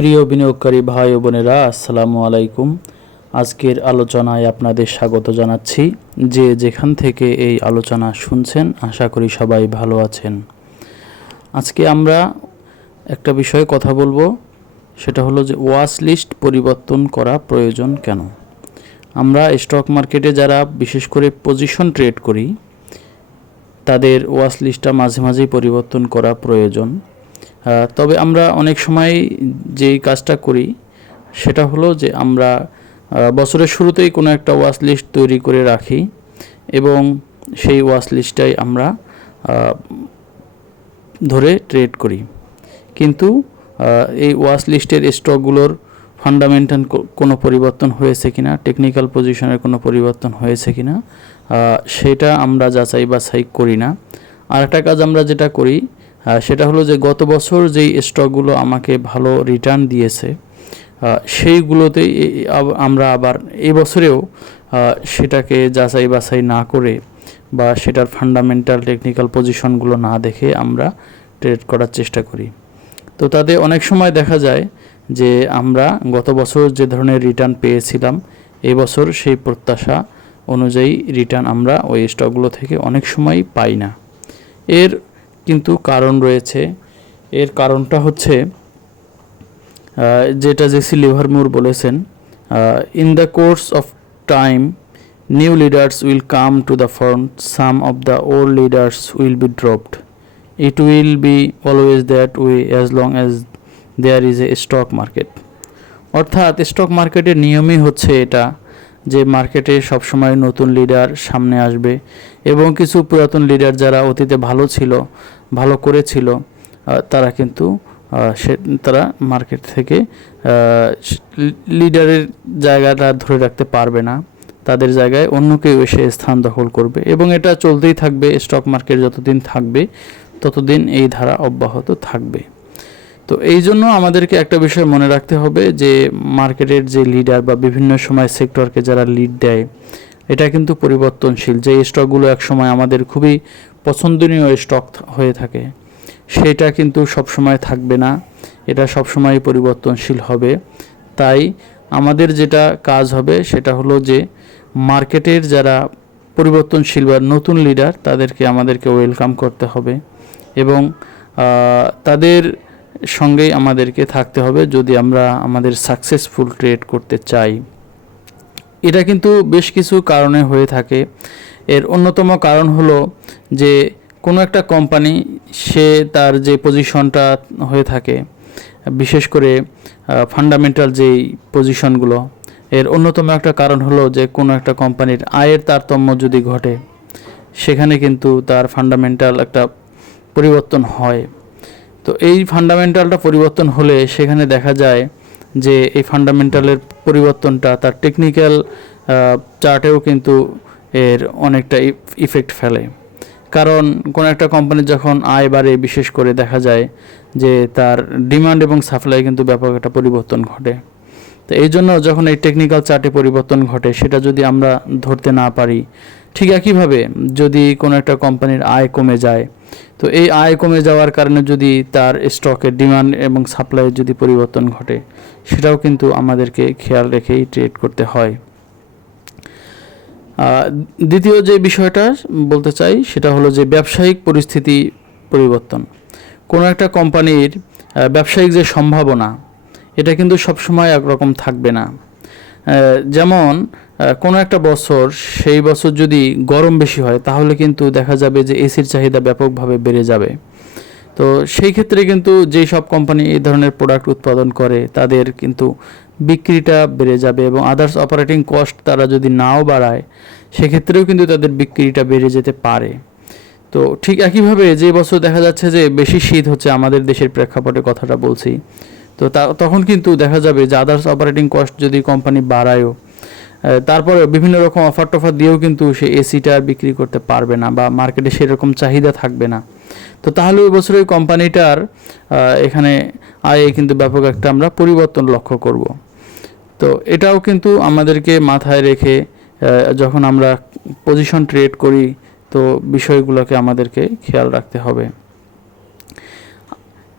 প্রিয় বিনিয়োগকারী ভাই ও বোনেরা, আসসালামু আলাইকুম। আজকের আলোচনায় আপনাদের স্বাগত জানাচ্ছি। যে যেখান থেকে এই আলোচনা শুনছেন, আশা করি সবাই ভালো আছেন। আজকে আমরা একটা বিষয়ে কথা বলবো, সেটা হলো যে ওয়াচ লিস্ট পরিবর্তন করা প্রয়োজন কেন। আমরা স্টক মার্কেটে যারা বিশেষ করে পজিশন ট্রেড করি, তাদের ওয়াচ লিস্টটা মাঝে মাঝেই পরিবর্তন করা প্রয়োজন। তবে আমরা অনেক সময় যেই কাজটা করি সেটা হলো যে আমরা বছরের শুরুতেই কোনো একটা ওয়াচ লিস্ট তৈরি করে রাখি এবং সেই ওয়াচ লিস্টটাই আমরা ধরে ট্রেড করি। কিন্তু এই ওয়াচ লিস্টের স্টকগুলোর ফান্ডামেন্টাল কোনো পরিবর্তন হয়েছে কিনা, টেকনিক্যাল পজিশনের কোনো পরিবর্তন হয়েছে কিনা, সেটা আমরা যাচাই বাছাই করি না। আর একটা কাজ আমরা যেটা করি সেটা হলো যে গত বছর যেই স্টকগুলো আমাকে ভালো রিটার্ন দিয়েছে সেইগুলোতেই আমরা আবার এই বছরেও সেটাকে যাচাই বাছাই না করে বা সেটার ফান্ডামেন্টাল টেকনিক্যাল পজিশনগুলো না দেখে আমরা ট্রেড করার চেষ্টা করি। তো তাতে অনেক সময় দেখা যায় যে আমরা গত বছর যে ধরনের রিটার্ন পেয়েছিলাম, এই বছর সেই প্রত্যাশা অনুযায়ী রিটার্ন আমরা ওই স্টকগুলো থেকে অনেক সময় পাই না। এর কিন্তু কারণ রয়েছে। এর কারণটা হচ্ছে যেটা জেসি লিভারমোর বলেছেন, in the course of time new leaders will come to the front, some of the old leaders will be dropped, it will be always that way as long as there is a stock market. অর্থাৎ stock মার্কেটের নিয়মই হচ্ছে এটা যে মার্কেটে সবসময় নতুন leader সামনে আসবে এবং কিছু পুরাতন লিডার যারা অতীতে ভালো ছিল, ভালো করেছিল, তারা কিন্তু তারা মার্কেট থেকে লিডারের জায়গাটা ধরে রাখতে পারবে না, তাদের জায়গায় অন্য কেউ এসে স্থান দখল করবে এবং এটা চলতেই থাকবে। স্টক মার্কেট যতদিন থাকবে ততদিন এই ধারা অব্যাহত থাকবে। তো এই জন্য আমাদেরকে একটা বিষয় মনে রাখতে হবে যে মার্কেটের যে লিডার বা বিভিন্ন সময় সেক্টরকে যারা লিড দেয়, এটা কিন্তু পরিবর্তনশীল। যে স্টকগুলো একসময় আমাদের খুবই পছন্দনীয় স্টক হয়ে থাকে, সেটা কিন্তু সবসময় থাকবে না, এটা সবসময় পরিবর্তনশীল হবে। তাই আমাদের যেটা কাজ হবে সেটা হলো যে মার্কেটের যারা পরিবর্তনশীল বা নতুন লিডার, তাদেরকে আমাদেরকে ওয়েলকাম করতে হবে এবং তাদের সঙ্গেই আমাদেরকে থাকতে হবে যদি আমরা আমাদের সাকসেসফুল ট্রেড করতে চাই। এটা কিন্তু বেশ কিছু কারণে হয়ে থাকে। এর অন্যতম কারণ হলো যে কোনো একটা কোম্পানি সে তার যে পজিশনটা হয়ে থাকে, বিশেষ করে ফান্ডামেন্টাল যেই পজিশনগুলো, এর অন্যতম একটা কারণ হলো যে কোনো একটা কোম্পানির আয়ের তারতম্য যদি ঘটে, সেখানে কিন্তু তার ফান্ডামেন্টাল একটা পরিবর্তন হয়। তো এই ফান্ডামেন্টালটা পরিবর্তন হলে সেখানে দেখা যায় যে এই ফান্ডামেন্টালের পরিবর্তনটা তার টেকনিক্যাল চার্টেও কিন্তু এর অনেকটা ইফেক্ট ফেলে। কারণ কোনো একটা কোম্পানির যখন আয় বাড়ে, বিশেষ করে দেখা যায় যে তার ডিমান্ড এবং সাপ্লাই কিন্তু ব্যাপক একটা পরিবর্তন ঘটে। তো এই জন্য যখন এই টেকনিক্যাল চার্টে পরিবর্তন ঘটে, সেটা যদি আমরা ধরতে না পারি, ঠিক একইভাবে যদি কোনো একটা কোম্পানির আয় কমে যায়, তো এই আয় কমে যাওয়ার কারণে যদি তার স্টকের ডিমান্ড এবং সাপ্লাইয়ের যদি পরিবর্তন ঘটে, সেটাও কিন্তু আমাদেরকে খেয়াল রেখেই ট্রেড করতে হয়। দ্বিতীয় যে বিষয়টা বলতে চাই সেটা হলো যে ব্যবসায়িক পরিস্থিতি পরিবর্তন। কোনো একটা কোম্পানির ব্যবসায়িক যে সম্ভাবনা, এটা কিন্তু সবসময় একরকম থাকবে না। যেমন কোনো একটা বছর, সেই বছর যদি গরম বেশি হয়, তাহলে কিন্তু দেখা যাবে যে এসির চাহিদা ব্যাপকভাবে বেড়ে যাবে। তো সেই ক্ষেত্রে কিন্তু যেই সব কোম্পানি এই ধরনের প্রোডাক্ট উৎপাদন করে, তাদের কিন্তু বিক্রিটা বেড়ে যাবে এবং আদার্স অপারেটিং কস্ট তারা যদি নাও বাড়ায়, সেক্ষেত্রেও কিন্তু তাদের বিক্রিটা বেড়ে যেতে পারে। তো ঠিক একইভাবে যে বছর দেখা যাচ্ছে যে বেশি শীত হচ্ছে, আমাদের দেশের প্রেক্ষাপটে কথাটা বলছি, তো তখন কিন্তু দেখা যাবে যে আদার্স অপারেটিং কস্ট যদি কোম্পানি বাড়ায়ও, তারপরে বিভিন্ন রকম অফার টফার দিয়েও কিন্তু সে এসিটা বিক্রি করতে পারবে না বা মার্কেটে সেরকম চাহিদা থাকবে না। তো তাহলে ওই বছর ওই কোম্পানিটার এখানে আয়ে কিন্তু ব্যাপক একটা আমরা পরিবর্তন লক্ষ্য করব। তো এটাও কিন্তু আমাদেরকে মাথায় রেখে যখন আমরা পজিশন ট্রেড করি, তো বিষয়গুলোকে আমাদেরকে খেয়াল রাখতে হবে।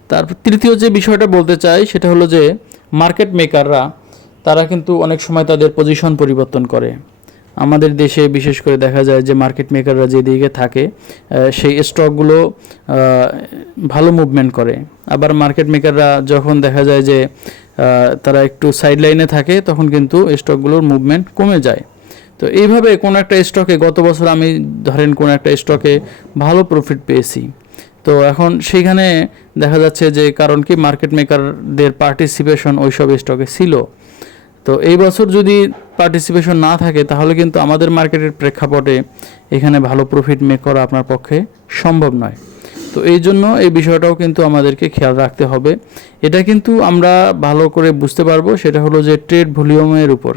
তারপর তৃতীয় যে বিষয়টা বলতে চাই সেটা হলো যে মার্কেট মেকাররা তারা কিন্তু অনেক সময় তাদের পজিশন পরিবর্তন করে। আমাদের দেশে বিশেষ করে দেখা যায় যে মার্কেট মেকাররা যেদিকে থাকে সেই স্টকগুলো ভালো মুভমেন্ট করে। আবার মার্কেট মেকাররা যখন দেখা যায় যে তারা একটু সাইডলাইনে থাকে তখন কিন্তু স্টকগুলোর মুভমেন্ট কমে যায়। তো এইভাবে কোনো একটা স্টকে গত বছর আমি ধরেন কোনো একটা স্টকে ভালো প্রফিট পেয়েছি, তো এখন সেইখানে দেখা যাচ্ছে যে কারণ কি মার্কেট মেকারদের পার্টিসিপেশন ওই সব স্টকে ছিল। তো এই বছর যদি পার্টিসিপেশন না থাকে তাহলে কিন্তু আমাদের মার্কেটের প্রেক্ষাপটে এখানে ভালো প্রফিট মেক করা আপনার পক্ষে সম্ভব নয়। তো এই জন্য এই বিষয়টাও কিন্তু আমাদেরকে খেয়াল রাখতে হবে। এটা কিন্তু আমরা ভালো করে বুঝতে পারবো, সেটা হলো যে ট্রেড ভলিউমের উপর।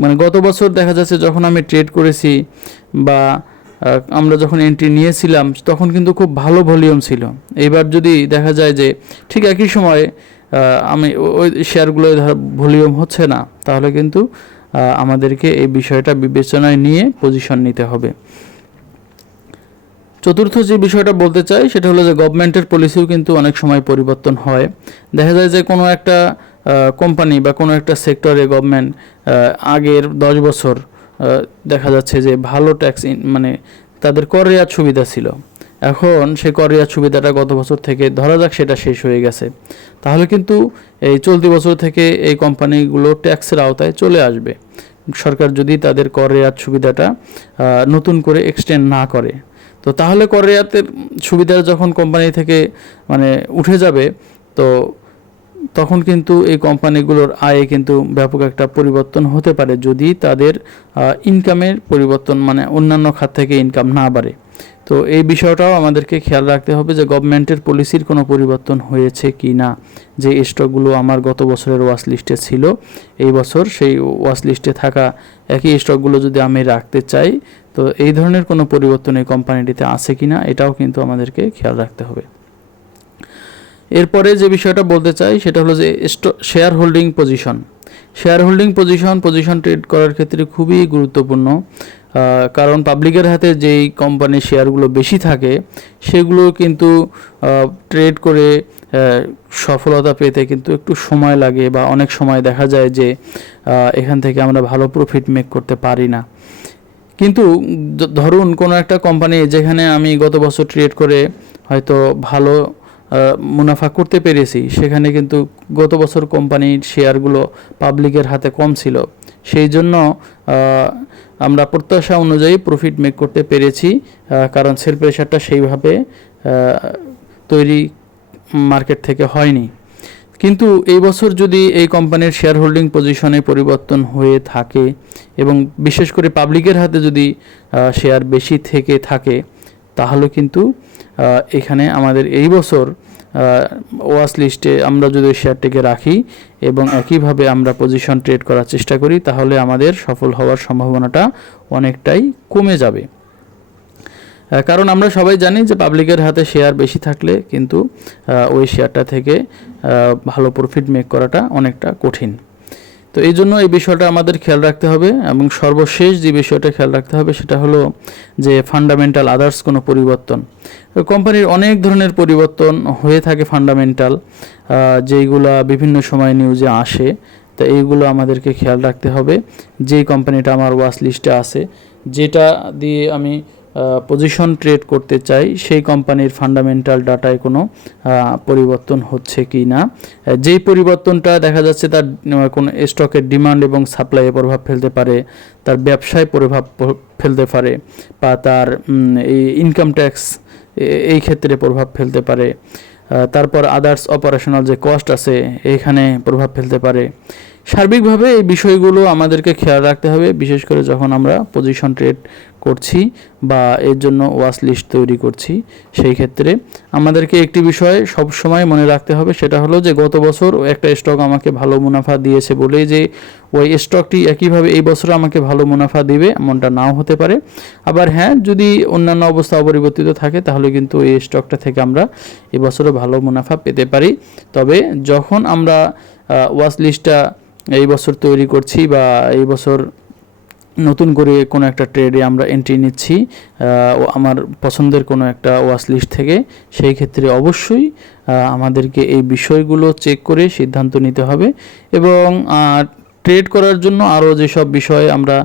মানে গত বছর দেখা যাচ্ছে যখন আমি ট্রেড করেছি বা আমরা যখন এন্ট্রি নিয়েছিলাম তখন কিন্তু খুব ভালো ভলিউম ছিল। এবার যদি দেখা যায় যে ঠিক একই সময়ে আমি ওই শেয়ারগুলো ভলিউম হচ্ছে না, তাহলে কিন্তু আমাদেরকে এই বিষয়টা বিবেচনায় নিয়ে পজিশন নিতে হবে। চতুর্থ যে বিষয়টা বলতে চাই সেটা হলো যে গভর্নমেন্টের পলিসিও কিন্তু অনেক সময় পরিবর্তন হয়। দেখা যায় যে কোনো একটা কোম্পানি বা কোনো একটা সেক্টরে গভর্নমেন্ট আগের 10 বছর দেখা যাচ্ছে যে ভালো ট্যাক্স মানে তাদের কর রেয়াত সুবিধা ছিল। এখন সেই কর রেয়াত সুবিধাটা গত বছর থেকে ধরা যাক সেটা শেষ হয়ে গেছে, তাহলে কিন্তু এই চলতি বছর থেকে এই কোম্পানিগুলো ট্যাক্সের আওতায় চলে আসবে সরকার যদি তাদের কর রেয়াত সুবিধাটা নতুন করে এক্সটেন্ড না করে। তো তাহলে কর রেয়াতের সুবিধা যখন কোম্পানি থেকে মানে উঠে যাবে, তো তখন কিন্তু এই কোম্পানিগুলোর আয়ে কিন্তু ব্যাপক একটা পরিবর্তন হতে পারে যদি তাদের ইনকামের পরিবর্তন মানে অন্যান্য খাত থেকে ইনকাম না বাড়ে। তো এই বিষয়টাও আমাদেরকে খেয়াল রাখতে হবে যে গভর্নমেন্টের পলিসির কোনো পরিবর্তন হয়েছে কি না। যে স্টকগুলো আমার গত বছরের ওয়াচ লিস্টে ছিল, এই বছর সেই ওয়াচ লিস্টে থাকা একই স্টকগুলো যদি আমি রাখতে চাই, তো এই ধরনের কোনো পরিবর্তন এই কোম্পানিটিতে আছে কি না এটাও কিন্তু আমাদেরকে খেয়াল রাখতে হবে। এরপরে যে বিষয়টা বলতে চাই সেটা হলো যে share holding position. Share holding position trade করার ক্ষেত্রে খুবই গুরুত্বপূর্ণ, কারণ পাবলিকের হাতে যেই কোম্পানির শেয়ারগুলো বেশি থাকে সেগুলো কিন্তু ট্রেড করে সফলতা পেতে কিন্তু একটু সময় লাগে বা অনেক সময় দেখা যায় যে এখান থেকে আমরা ভালো প্রফিট মেক করতে পারি না। কিন্তু ধরুন কোনো একটা কোম্পানি যেখানে আমি গত বছর ট্রেড করে হয়তো ভালো মুনাফা করতে পেরেছি, সেখানে কিন্তু গত বছর কোম্পানির শেয়ারগুলো পাবলিকের হাতে কম ছিল, সেই জন্য আমরা প্রত্যাশা অনুযায়ী প্রফিট মেক করতে পেরেছি, কারণ সেল প্রেশারটা সেইভাবে তৈরি মার্কেট থেকে হয়নি। কিন্তু এই বছর যদি এই কোম্পানির শেয়ার হোল্ডিং পজিশনে পরিবর্তন হয়ে থাকে এবং বিশেষ করে পাবলিকের হাতে যদি শেয়ার বেশি থেকে থাকে, তাহলে কিন্তু এখানে আমাদের এই বছর ওয়াচ লিস্টে আমরা যদি শেয়ারটিকে রাখি এবং একইভাবে আমরা পজিশন ট্রেড করার চেষ্টা করি, তাহলে আমাদের সফল হওয়ার সম্ভাবনাটা অনেকটাই কমে যাবে। কারণ আমরা সবাই জানি যে পাবলিকের হাতে শেয়ার বেশি থাকলে কিন্তু ওই শেয়ারটা থেকে ভালো প্রফিট মেক করাটা অনেকটা কঠিন। তো এই জন্য এই বিষয়টা আমাদের খেয়াল রাখতে হবে। এবং সর্বশেষ যে বিষয়টা খেয়াল রাখতে হবে সেটা হলো যে ফান্ডামেন্টাল আদার্স কোনো পরিবর্তন। কোম্পানির অনেক ধরনের পরিবর্তন হয়ে থাকে ফান্ডামেন্টাল, যেইগুলা বিভিন্ন সময় নিউজে আসে। তো এইগুলো আমাদেরকে খেয়াল রাখতে হবে। যেই কোম্পানিটা আমার ওয়াচ লিস্টে আছে, যেটা দিয়ে আমি পজিশন ট্রেড করতে চাই, সেই কোম্পানির ফান্ডামেন্টাল ডাটায় কোনো পরিবর্তন হচ্ছে কি না। যেই পরিবর্তনটা দেখা যাচ্ছে তার কোনো স্টকের ডিমান্ড এবং সাপ্লাইয়ে প্রভাব ফেলতে পারে, তার ব্যবসায় প্রভাব ফেলতে পারে, বা তার এই ইনকাম ট্যাক্স এই ক্ষেত্রে প্রভাব ফেলতে পারে, তারপর আদার্স অপারেশনাল যে কস্ট আছে এখানে প্রভাব ফেলতে পারে। সার্বিকভাবে এই বিষয়গুলো আমাদেরকে খেয়াল রাখতে হবে, বিশেষ করে যখন আমরা পজিশন ট্রেড করছি বা এর জন্য ওয়াচ লিস্ট তৈরি করছি। সেই ক্ষেত্রে আমাদেরকে একটি বিষয় সব সময় মনে রাখতে হবে, সেটা হলো যে গত বছর একটা স্টক আমাকে ভালো মুনাফা দিয়েছে বলেই যে ওই স্টকটি একইভাবে এই বছর আমাকে ভালো মুনাফা দিবে এমনটা নাও হতে পারে। আবার হ্যাঁ, যদি অন্যান্য অবস্থা অপরিবর্তিত থাকে তাহলে কিন্তু এই স্টকটা থেকে আমরা এবছরও ভালো মুনাফা পেতে পারি। তবে যখন আমরা ওয়াচ লিস্টটা এই বছর তৈরি করছি বা এই বছর নতুন করে কোনো একটা ট্রেডে আমরা এন্ট্রি নিচ্ছি আমার পছন্দের কোনো একটা ওয়াচ লিস্ট থেকে, সেই ক্ষেত্রে অবশ্যই আমাদেরকে এই বিষয়গুলো চেক করে সিদ্ধান্ত নিতে হবে। এবং ট্রেড করার জন্য আরও যেসব বিষয় আমরা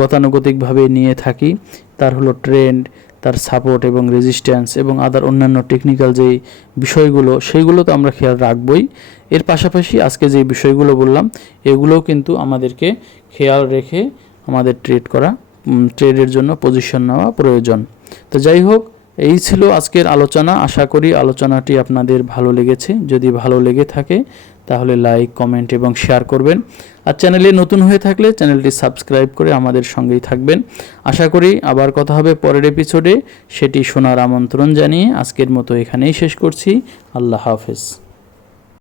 গতানুগতিকভাবে নিয়ে থাকি, তার হলো ট্রেন্ড, তার সাপোর্ট এবং রেজিস্ট্যান্স এবং আদার অন্যান্য টেকনিক্যাল যেই বিষয়গুলো, সেইগুলো তো আমরা খেয়াল রাখবই। এর পাশাপাশি আজকে যে বিষয়গুলো বললাম, এগুলোও কিন্তু আমাদেরকে খেয়াল রেখে আমাদের ট্রেডের জন্য পজিশন নেওয়া প্রয়োজন। তো যাই হোক, এই ছিল আজকের আলোচনা। আশা করি আলোচনাটি আপনাদের ভালো লেগেছে। যদি ভালো লেগে থাকে তাহলে লাইক, কমেন্ট এবং শেয়ার করবেন। আর চ্যানেলে নতুন হয়ে থাকলে চ্যানেলটি সাবস্ক্রাইব করে আমাদের সঙ্গেই থাকবেন। আশা করি আবার কথা হবে পরের এপিসোডে, সেটি শোনার আমন্ত্রণ জানিয়ে আজকের মতো এখানেই শেষ করছি। আল্লাহ হাফেজ।